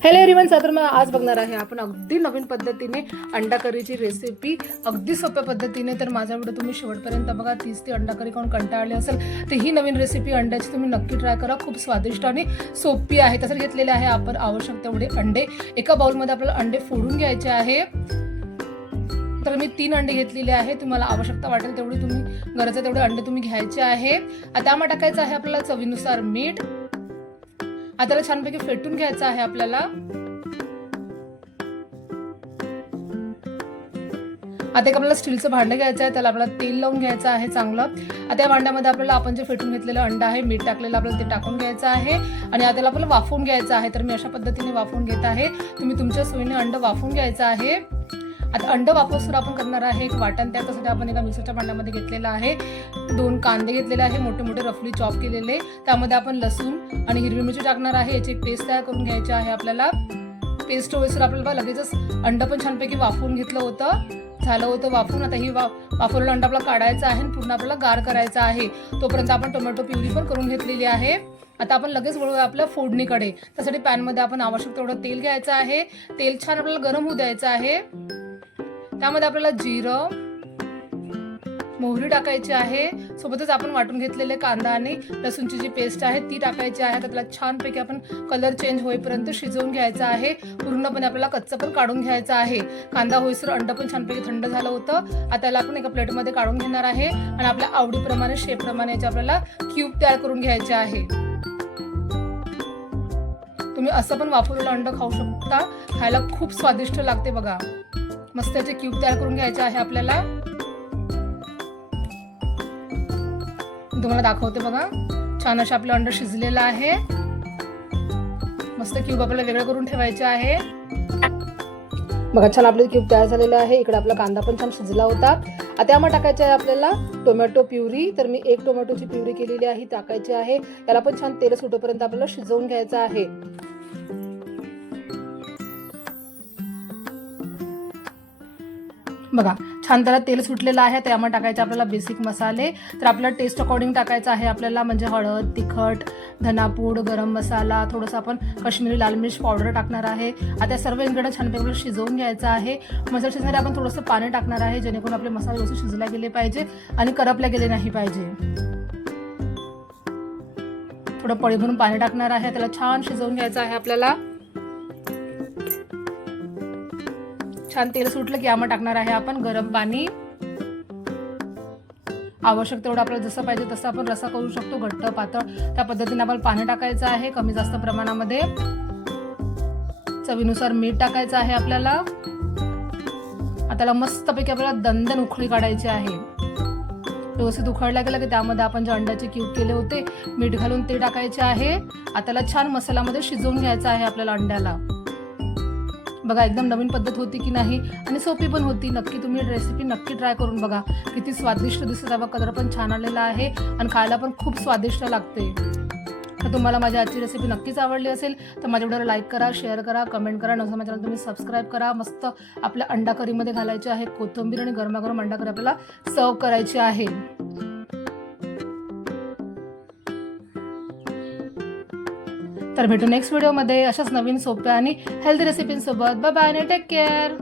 Hello everyone, तर मग आज बघणार आहे आपण अगदी नवीन पद्धतीने अंडा करीची रेसिपी, अगदी सोप्या पद्धतीने. तर माझा व्हिडिओ तुम्ही शेवटपर्यंत बघा. तीच ती अंडा करी खाऊन कंटाळले असेल तर ही नवीन रेसिपी अंड्याची तुम्ही नक्की ट्राय करा. खूप स्वादिष्ट आणि सोपी आहे. त्यासाठी घेतलेले आहे आपण आवश्यक तेवढे अंडे. एका बाउलमध्ये आपल्याला अंडे फोडून घ्यायचे आहे. तर मी 3 अंडे घेतलेले आहे. तुम्हाला आवश्यकता वाटेल तेवढी तुम्ही गरजे तेवढे अंडे तुम्ही घ्यायचे आहे. आता त्यामध्ये टाकायचं आहे आपल्याला चवीनुसार मीठ. आता त्याला छानपैकी फेटून घ्यायचं आहे आपल्याला. आता एक आपल्याला स्टीलचं भांडं घ्यायचं आहे. त्याला आपल्याला तेल लावून घ्यायचं आहे चांगलं. आता या भांड्यामध्ये आपल्याला आपण जे फेटून घेतलेलं अंडा आहे, मीठ टाकलेलं आपल्याला ते टाकून घ्यायचं आहे आणि आता त्याला आपल्याला वाफवून घ्यायचं आहे. तर मी अशा पद्धतीने वाफवून घेत आहे. तुम्ही तुमच्या सोयीने अंड वाफवून घ्यायचं आहे. आता अंड वाफवून आपण करणार आहे एक वाटण. त्यासाठी आपण एका मिक्सरच्या भांड्यामध्ये घेतलेला आहे. 2 कांदे घेतलेले आहे, मोठे मोठे रफली चॉप केलेले. त्यामध्ये आपण लसूण आणि हिरवी मिरची टाकणार आहे. याची एक पेस्ट तयार करून घ्यायची आहे आपल्याला. पेस्ट होईसर आपल्याला लगेचच अंड पण छानपैकी वाफवून घेतलं होतं, झालं होतं वाफवून. आता ही वाफवलेला अंडा आपला काढायचा आहे आणि पूर्ण आपल्याला गार करायचा आहे. तोपर्यंत आपण टोमॅटो प्युरी पण करून घेतलेली आहे. आता आपण लगेच वळूया आपल्या फोडणीकडे. त्यासाठी पॅनमध्ये आपण आवश्यक तेवढं तेल घ्यायचं आहे. तेल छान आपल्याला गरम होऊ द्यायचं आहे. त्यामध्ये आपल्याला जिरं, मोहरी टाकायची आहे. सोबतच आपण वाटून घेतलेले कांदा आणि लसूणची जी पेस्ट आहे ती टाकायची आहे. त्याला छानपैकी आपण कलर चेंज होईपर्यंत शिजवून घ्यायचा आहे. पूर्णपणे आपल्याला कच्चं पण काढून घ्यायचं आहे. कांदा होईसर अंड पण छानपैकी थंड झालं होतं. आता त्याला आपण एका प्लेटमध्ये काढून घेणार आहे आणि आपल्या आवडीप्रमाणे शेपप्रमाणे याचे आपल्याला क्यूब तयार करून घ्यायचे आहे. तुम्ही असं पण वाफवलेलं अंड खाऊ शकता. खायला खूप स्वादिष्ट लागते बघा. मस्त याचे क्यूब तयार करून घ्यायचे आहे आपल्याला. तुम्हाला दाखवते बघा. छान असे आपलं अंड शिजलेलं आहे. मस्त क्यूब आपल्याला वेगळं करून ठेवायचे आहे. बघा छान आपले क्यूब तयार झालेले आहे. इकडे आपला कांदा पण छान शिजला होता. आता यामध्ये टाकायचे आहे आपल्याला टोमॅटो प्युरी. तर मी 1 टोमॅटोची प्युरी केलेली आहे, टाकायची आहे. त्याला पण छान तेल सुटेपर्यंत आपल्याला शिजवून घ्यायचं आहे. बघा छान त्याला तेल सुटलेलं आहे. त्यामध्ये टाकायचे आपल्याला बेसिक मसाले. तर आपल्याला टेस्ट अकॉर्डिंग टाकायचं आहे आपल्याला, म्हणजे हळद, तिखट, धनापूड, गरम मसाला, थोडंसं आपण काश्मीरी लाल मिर्च पावडर टाकणार आहे. आता सर्व इन्ग्रेडियंट छानपैकी शिजवून घ्यायचं आहे. मसाला शिजण्यासाठी आपण थोडंसं पाणी टाकणार आहे, जेणेकरून आपले मसाले व्यवस्थित शिजले गेले पाहिजे आणि करपले गेले नाही पाहिजे. थोडं पळी भरून पाणी टाकणार आहे. त्याला छान शिजवून घ्यायचं आहे आपल्याला. छान तेल सुटलं की यामध्ये टाकणार आहे आपण गरम पाणी. आवश्यक तेवढं आपल्याला जसं पाहिजे तसं आपण रस्सा करू शकतो, घट्ट पातळ त्या पद्धतीने आपण पाणी टाकायचं आहे कमी जास्त प्रमाणामध्ये. चवीनुसार मीठ टाकायचं आहे आपल्याला. आता मस्तपैकी आपल्याला दणदण उकळी काढायची आहे. व्यवस्थित उकळल्या गेलं की त्यामध्ये आपण जे अंड्याचे क्यूब केले होते मीठ घालून ते टाकायचे आहे. आता त्याला छान मसाल्यामध्ये शिजवून घ्यायचं आहे आपल्याला अंड्याला. बघा एकदम नवीन पद्धत होती की नाही आणि सोपी पण होती. नक्की तुम्ही रेसिपी नक्की ट्राय करून बघा. किती स्वादिष्ट दिसत आहे. कलर पण छान आलेला आहे आणि खायला पण खूप स्वादिष्ट लागते. तर तुम्हाला माझी आजची रेसिपी नक्कीच आवडली असेल तर माझ्या व्हिडिओला लाईक करा, शेअर करा, कमेंट करा. नसेल माझ्या चॅनल तुम्ही सबस्क्राईब करा. मस्त आपल्या अंडा करीमध्ये घालायचे आहे कोथिंबीर आणि गरमागरम अंडा करी आपल्याला सर्व करायची आहे. तर भेटू नेक्स्ट व्हिडिओमध्ये अशाच नवीन सोप्या आणि हेल्दी रेसिपींसोबत. बाय बाय आणि टेक केअर.